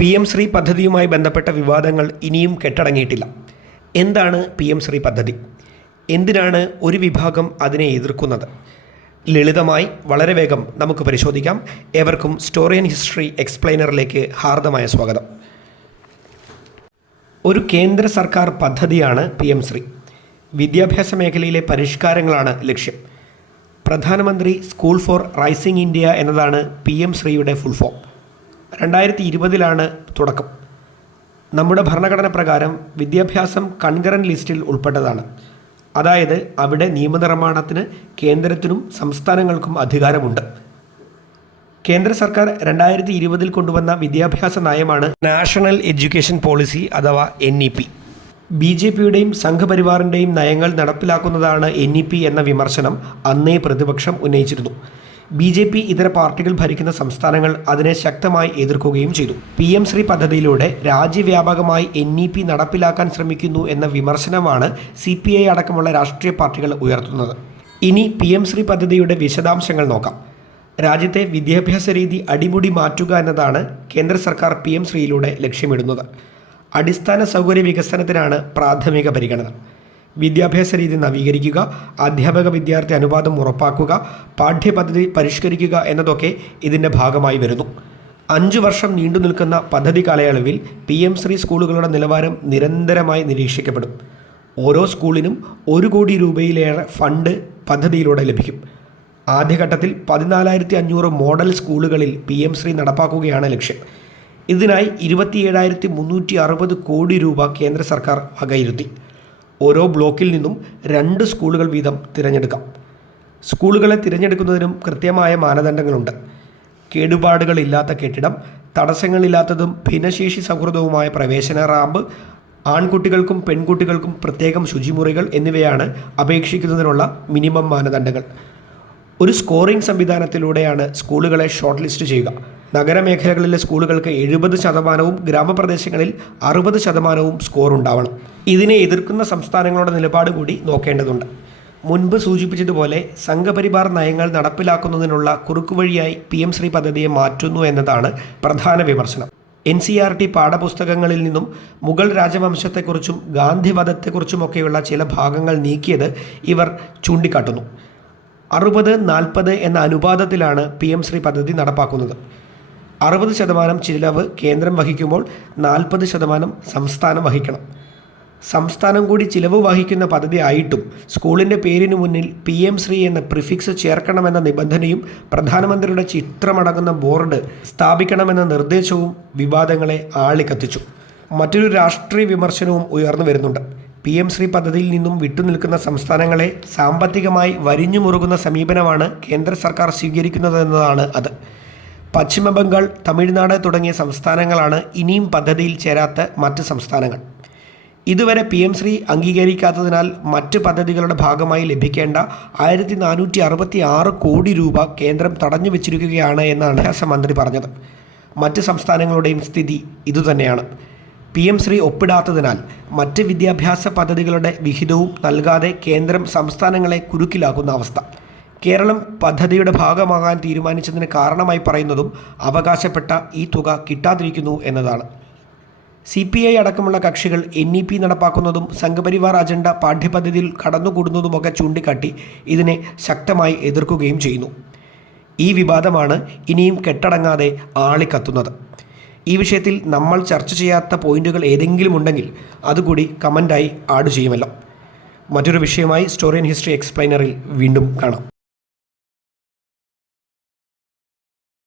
PM Shri പദ്ധതിയുമായി ബന്ധപ്പെട്ട വിവാദങ്ങൾ ഇനിയും കെട്ടടങ്ങിയിട്ടില്ല. എന്താണ് PM ശ്രീ പദ്ധതി? എന്തിനാണ് ഒരു വിഭാഗം അതിനെ എതിർക്കുന്നത്? ലളിതമായി വളരെ വേഗം നമുക്ക് പരിശോധിക്കാം. ഏവർക്കും സ്റ്റോറി ആൻഡ് ഹിസ്റ്ററി എക്സ്പ്ലെയിനറിലേക്ക് ഹാർദമായ സ്വാഗതം. ഒരു കേന്ദ്ര സർക്കാർ പദ്ധതിയാണ് PM ശ്രീ. വിദ്യാഭ്യാസ മേഖലയിലെ പരിഷ്കാരങ്ങളാണ് ലക്ഷ്യം. പ്രധാനമന്ത്രി സ്കൂൾ ഫോർ റൈസിംഗ് ഇന്ത്യ എന്നതാണ് PM ശ്രീയുടെ ഫുൾ ഫോം. 2020 തുടക്കം. നമ്മുടെ ഭരണഘടന പ്രകാരം വിദ്യാഭ്യാസം കൺകറൻറ്റ് ലിസ്റ്റിൽ ഉൾപ്പെട്ടതാണ്. അതായത് അവിടെ നിയമനിർമ്മാണത്തിന് കേന്ദ്രത്തിനും സംസ്ഥാനങ്ങൾക്കും അധികാരമുണ്ട്. കേന്ദ്ര സർക്കാർ 2020 കൊണ്ടുവന്ന വിദ്യാഭ്യാസ നയമാണ് നാഷണൽ എഡ്യൂക്കേഷൻ പോളിസി അഥവാ NEP. BJPയുടെയും സംഘപരിവാറിൻ്റെയും നയങ്ങൾ നടപ്പിലാക്കുന്നതാണ് NEP എന്ന വിമർശനം അന്നേ പ്രതിപക്ഷം ഉന്നയിച്ചിരുന്നു. BJP ഇതര പാർട്ടികൾ ഭരിക്കുന്ന സംസ്ഥാനങ്ങൾ അതിനെ ശക്തമായി എതിർക്കുകയും ചെയ്തു. PM ശ്രീ പദ്ധതിയിലൂടെ രാജ്യവ്യാപകമായി NEP നടപ്പിലാക്കാൻ ശ്രമിക്കുന്നു എന്ന വിമർശനമാണ് CPI അടക്കമുള്ള രാഷ്ട്രീയ പാർട്ടികൾ ഉയർത്തുന്നത്. ഇനി PM ശ്രീ പദ്ധതിയുടെ വിശദാംശങ്ങൾ നോക്കാം. രാജ്യത്തെ വിദ്യാഭ്യാസ രീതി അടിമുടി മാറ്റുക എന്നതാണ് കേന്ദ്ര സർക്കാർ PM ശ്രീയിലൂടെ ലക്ഷ്യമിടുന്നത്. അടിസ്ഥാന സൗകര്യ വികസനത്തിനാണ് പ്രാഥമിക പരിഗണന. വിദ്യാഭ്യാസ രീതി നവീകരിക്കുക, അധ്യാപക വിദ്യാർത്ഥി അനുപാതം ഉറപ്പാക്കുക, പാഠ്യപദ്ധതി പരിഷ്കരിക്കുക എന്നതൊക്കെ ഇതിൻ്റെ ഭാഗമായി വരുന്നു. 5 വർഷം നീണ്ടു നിൽക്കുന്ന പദ്ധതി കാലയളവിൽ PM ശ്രീ സ്കൂളുകളുടെ നിലവാരം നിരന്തരമായി നിരീക്ഷിക്കപ്പെടും. ഓരോ സ്കൂളിനും 1 കോടി രൂപയിലേറെ ഫണ്ട് പദ്ധതിയിലൂടെ ലഭിക്കും. ആദ്യഘട്ടത്തിൽ 14,500 മോഡൽ സ്കൂളുകളിൽ PM ശ്രീ നടപ്പാക്കുകയാണ് ലക്ഷ്യം. ഇതിനായി 27,360 കോടി രൂപ കേന്ദ്ര സർക്കാർ വകയിരുത്തി. ഓരോ ബ്ലോക്കിൽ നിന്നും 2 സ്കൂളുകൾ വീതം തിരഞ്ഞെടുക്കാം. സ്കൂളുകളെ തിരഞ്ഞെടുക്കുന്നതിനും കൃത്യമായ മാനദണ്ഡങ്ങളുണ്ട്. കേടുപാടുകളില്ലാത്ത കെട്ടിടം, തടസ്സങ്ങളില്ലാത്തതും ഭിന്നശേഷി സൗഹൃദവുമായ പ്രവേശന റാമ്പ്, ആൺകുട്ടികൾക്കും പെൺകുട്ടികൾക്കും പ്രത്യേകം ശുചിമുറികൾ എന്നിവയാണ് അപേക്ഷിക്കുന്നതിനുള്ള മിനിമം മാനദണ്ഡങ്ങൾ. ഒരു സ്കോറിംഗ് സംവിധാനത്തിലൂടെയാണ് സ്കൂളുകളെ ഷോർട്ട് ലിസ്റ്റ് ചെയ്യുക. നഗരമേഖലകളിലെ സ്കൂളുകൾക്ക് 70%, ഗ്രാമപ്രദേശങ്ങളിൽ 60% സ്കോർ ഉണ്ടാവണം. ഇതിനെ എതിർക്കുന്ന സംസ്ഥാനങ്ങളുടെ നിലപാട് കൂടി നോക്കേണ്ടതുണ്ട്. മുൻപ് സൂചിപ്പിച്ചതുപോലെ സംഘപരിവാർ നയങ്ങൾ നടപ്പിലാക്കുന്നതിനുള്ള കുറുക്കുവഴിയായി PM ശ്രീ പദ്ധതിയെ മാറ്റുന്നു എന്നതാണ് പ്രധാന വിമർശനം. NCERT പാഠപുസ്തകങ്ങളിൽ നിന്നും മുഗൾ രാജവംശത്തെക്കുറിച്ചും ഗാന്ധിവധത്തെക്കുറിച്ചുമൊക്കെയുള്ള ചില ഭാഗങ്ങൾ നീക്കിയത് ഇവർ ചൂണ്ടിക്കാട്ടുന്നു. 60-40 എന്ന അനുപാതത്തിലാണ് PM ശ്രീ പദ്ധതി നടപ്പാക്കുന്നത്. 60% ചിലവ് കേന്ദ്രം വഹിക്കുമ്പോൾ 40% സംസ്ഥാനം വഹിക്കണം. സംസ്ഥാനം കൂടി ചിലവ് വഹിക്കുന്ന പദ്ധതി ആയിട്ടും സ്കൂളിൻ്റെ പേരിനു മുന്നിൽ PM ശ്രീ എന്ന പ്രിഫിക്സ് ചേർക്കണമെന്ന നിബന്ധനയും പ്രധാനമന്ത്രിയുടെ ചിത്രമടങ്ങുന്ന ബോർഡ് സ്ഥാപിക്കണമെന്ന നിർദ്ദേശവും വിവാദങ്ങളെ ആളിക്കത്തിച്ചു. മറ്റൊരു രാഷ്ട്രീയ വിമർശനവും ഉയർന്നു വരുന്നുണ്ട്. PM ശ്രീ പദ്ധതിയിൽ നിന്നും വിട്ടുനിൽക്കുന്ന സംസ്ഥാനങ്ങളെ സാമ്പത്തികമായി വരിഞ്ഞു മുറുകുന്ന സമീപനമാണ് കേന്ദ്ര സർക്കാർ സ്വീകരിക്കുന്നതെന്നതാണ് അത്. പശ്ചിമ ബംഗാൾ, തമിഴ്നാട് തുടങ്ങിയ സംസ്ഥാനങ്ങളാണ് ഇനിയും പദ്ധതിയിൽ ചേരാത്ത മറ്റ് സംസ്ഥാനങ്ങൾ. ഇതുവരെ PM ശ്രീ അംഗീകരിക്കാത്തതിനാൽ മറ്റ് പദ്ധതികളുടെ ഭാഗമായി ലഭിക്കേണ്ട 1466 കോടി രൂപ കേന്ദ്രം തടഞ്ഞു വെച്ചിരിക്കുകയാണ് എന്നാണ് വിദ്യാഭ്യാസ മന്ത്രി പറഞ്ഞത്. മറ്റ് സംസ്ഥാനങ്ങളുടെയും സ്ഥിതി ഇതുതന്നെയാണ്. PM ശ്രീ ഒപ്പിടാത്തതിനാൽ മറ്റ് വിദ്യാഭ്യാസ പദ്ധതികളുടെ വിഹിതവും നൽകാതെ കേന്ദ്രം സംസ്ഥാനങ്ങളെ കുരുക്കിലാക്കുന്ന അവസ്ഥ. കേരളം പദ്ധതിയുടെ ഭാഗമാകാൻ തീരുമാനിച്ചതിന് കാരണമായി പറയുന്നതും അവകാശപ്പെട്ട ഈ തുക കിട്ടാതിരിക്കുന്നു എന്നതാണ്. CPI അടക്കമുള്ള കക്ഷികൾ NEP നടപ്പാക്കുന്നതും സംഘപരിവാർ അജണ്ട പാഠ്യപദ്ധതിയിൽ കടന്നുകൂടുന്നതുമൊക്കെ ചൂണ്ടിക്കാട്ടി ഇതിനെ ശക്തമായി എതിർക്കുകയും ചെയ്യുന്നു. ഈ വിവാദമാണ് ഇനിയും കെട്ടടങ്ങാതെ ആളിക്കത്തുന്നത്. ഈ വിഷയത്തിൽ നമ്മൾ ചർച്ച ചെയ്യാത്ത പോയിന്റുകൾ ഏതെങ്കിലും ഉണ്ടെങ്കിൽ അതുകൂടി കമൻ്റായി ആഡ് ചെയ്യുമല്ലോ. മറ്റൊരു വിഷയമായി സ്റ്റോറി ആൻഡ് ഹിസ്റ്ററി എക്സ്പ്ലെയിനറിൽ വീണ്ടും കാണാം.